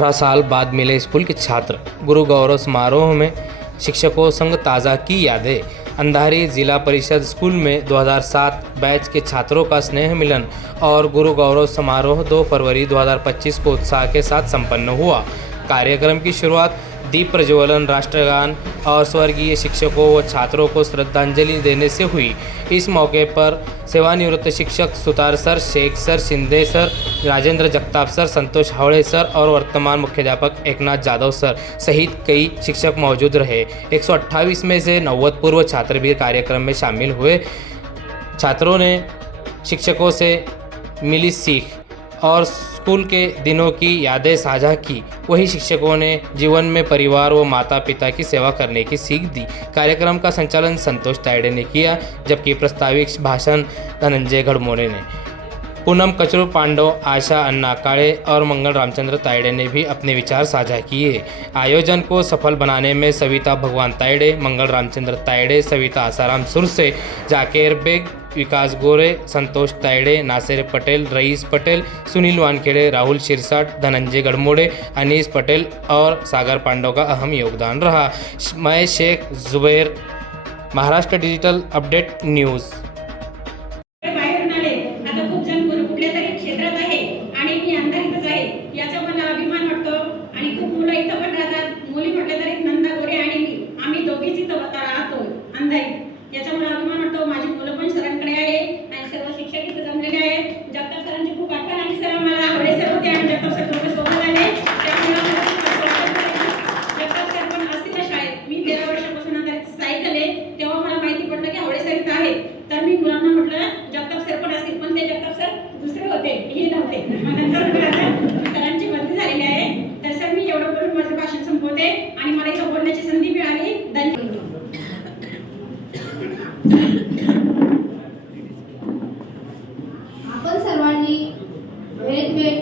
18 साल बाद मिले स्कूल के छात्र। गुरु गौरव समारोह में शिक्षकों संग ताज़ा की यादें। अंधारी जिला परिषद स्कूल में 2007 बैच के छात्रों का स्नेह मिलन और गुरु गौरव समारोह 2 फरवरी 2025 को उत्साह के साथ संपन्न हुआ। कार्यक्रम की शुरुआत दीप प्रज्वलन, राष्ट्रगान और स्वर्गीय शिक्षकों व छात्रों को श्रद्धांजलि देने से हुई। इस मौके पर सेवानिवृत्त शिक्षक Sutar sir, Sheikh sir, Shinde sir, Rajendra Jagtap sir, Santosh Hawde sir और वर्तमान मुख्याध्यापक एकनाथ जाधव सर सहित कई शिक्षक मौजूद रहे। 128 में से 90 पूर्व छात्र भी कार्यक्रम में शामिल हुए। छात्रों ने शिक्षकों से मिली सीख और स्कूल के दिनों की यादें साझा की। वही शिक्षकों ने जीवन में परिवार व माता पिता की सेवा करने की सीख दी। कार्यक्रम का संचालन संतोष तायड़े ने किया, जबकि प्रास्ताविक भाषण धनंजय घड़मोड़े ने। पूनम कचरू पांडव, आशा अन्ना काळे और मंगल रामचंद्र तायड़े ने भी अपने विचार साझा किए। आयोजन को सफल बनाने में सविता भगवान तायड़े, मंगल रामचंद्र तायड़े, सविता आसाराम सुरसे, जाकेर बेग, विकास गोरे, संतोष तायड़े, नासिर पटेल, रईस पटेल, सुनील वानखेड़े, राहुल शिरसाट, धनंजय घड़मोड़े, अनीस पटेल और सागर पांडव का अहम योगदान रहा। मैं Sheikh Zubair, Maharashtra digital update news. याचा मला अभिमान वाटतो आणि खूप मुलं इथं पण राहतात. मुली म्हटलं तरी नंदा गोरे आणि मी आम्ही दोघीच इथं राहतो अंधारी. याचा मला अभिमान वाटतो. माझी मुलं पण सरांकडे आहे आणि सर्व शिक्षक इथं जमलेले आहेत. जगताप सरांची खूप आठवण आणि सर मला आवडे सर होते आणि जगताप सर दोघं सोबत आले. त्यामुळे जगताप सर पण असतील शाळेत. मी 13 वर्षापासून अंधारीत स्थायिक झाले. तेव्हा मला माहिती पडलं की आवडे सर इथं आहेत. तर मी मुलांना म्हटलं जगताप सर पण असतील, पण ते जगताप सर दुसरे होते, हे नव्हते. नंतर सरांची बदली झालेली आहे. तर सर मी एवढं बोलून माझं भाषण संपवते आणि मला इथं बोलण्याची संधी मिळाली. धन्यवाद. आपण सर्वांनी वेळ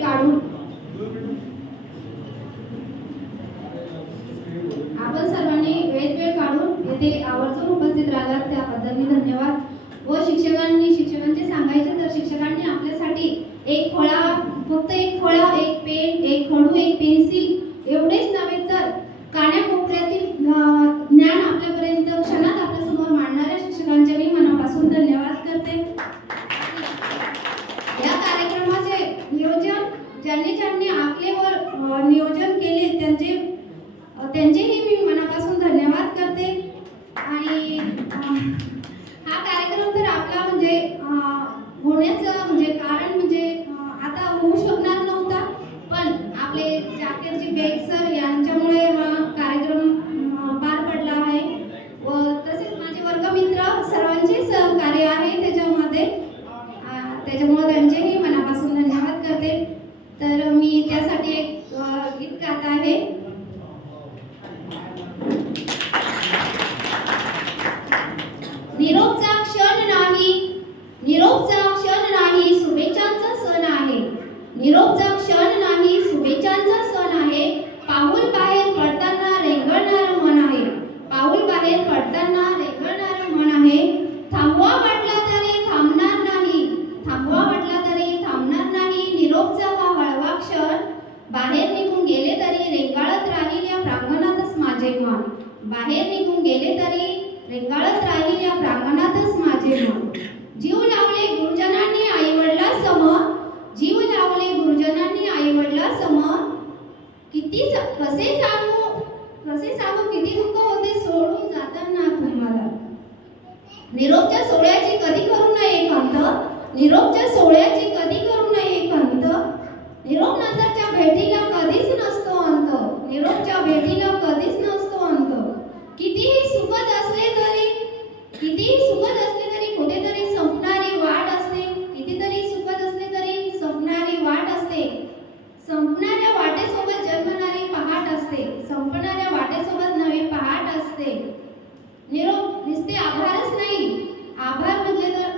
काढून येथे आवर्जून उपस्थित राहिलात त्याबद्दल मी धन्यवाद. व शिक्षकांचे सांगायचे तर शिक्षकांनी आपल्यासाठी एक फळा, फक्त एक फळा, एक पेन, एक खडू, एक पेन्सिल एवढेच नव्हे तर कानाकोपऱ्यातील ज्ञान आपल्यापर्यंत क्षणात आपल्यासमोर मांडणाऱ्या शिक्षकांचे मी मनापासून धन्यवाद करते. या कार्यक्रमाचे नियोजन ज्यांनी आखले व नियोजन केले त्यांचेही मी मनापासून धन्यवाद करते. आणि हा कार्यक्रम तर आपला होण्याचं कारण आता होऊ शकणार नव्हता, पण आपले जाकेरजी बेग सर यांच्यामुळे हा कार्यक्रम पार पडला आहे. व तसेच माझे वर्गमित्र सर्वांचे सहकार्य आहे त्याच्यामुळे त्यांचेही मनापासून धन्यवाद करते. तर मी त्यासाठी एक गीत गात आहे. निरोपचा क्षण नाही, शुभेच्छांचा सण आहे. निरोपचा क्षण नाही, शुभेच्छांचा सण आहे. पाऊल बाहेर पडताना रेंगाळणारं मन आहे. पाऊल बाहेर पडताना रेंगाळणारं मन आहे. थांबवा म्हटला तरी थांबणार नाही. थांबवा म्हटला तरी थांबणार नाही. निरोपचा हा हळवा क्षण बाहेर निघून गेले तरी रेंगाळत राहील या प्रांगणातच माझे मन. बाहेर निघून गेले तरी रेंगाळत राहील या प्रांगणातच माझे मन. जीव लावले गुरुजनांनी आईवडिलांसम, जीव लावले गुरुजनांनी आईवडिलांसम. कसे सांगू किती दुःख होते सोडून जाताना तुम्हाला. निरोपच्या सोहळ्याची कधी करू नये अंत. निरोपच्या सोहळ्याची कधी करू नये अंत. निरोप नंतरच्या भेटीला कधीच नसतो अंत. निरोपच्या भेटीला कधीच नसतो अंत. कितीही सुखद असले तरी कुठेतरी संपणारी वाट असते. कितीतरी सुखद असले तरी संपणारी वाट असते. संपणाऱ्या वाटेसोबत जन्मणारी पहाट असते. संपणाऱ्या वाटेसोबत नवी पहाट असते. निरोप नुसते आभारच नाही. आभार म्हटले तर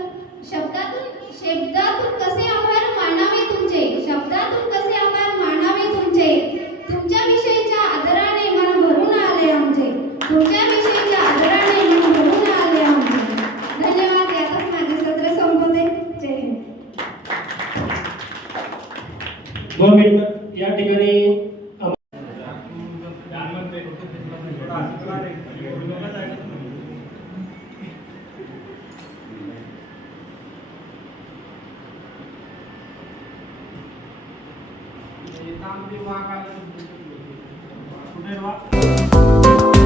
शब्दातून कसे आभार मानावे तुमचे. शब्दातून कसे आभार मानावे तुमचे. तुमच्या विषयीच्या आदराने मन भरून आले आमचे. तुमच्या विषयीच्या आदराने मन भरून आले आमचे. धन्यवाद. यातच माझे सत्र संपवते. जय हिंद. 2 मिनिटं या ठिकाणी नाम भी वहाँ का कुबेरवा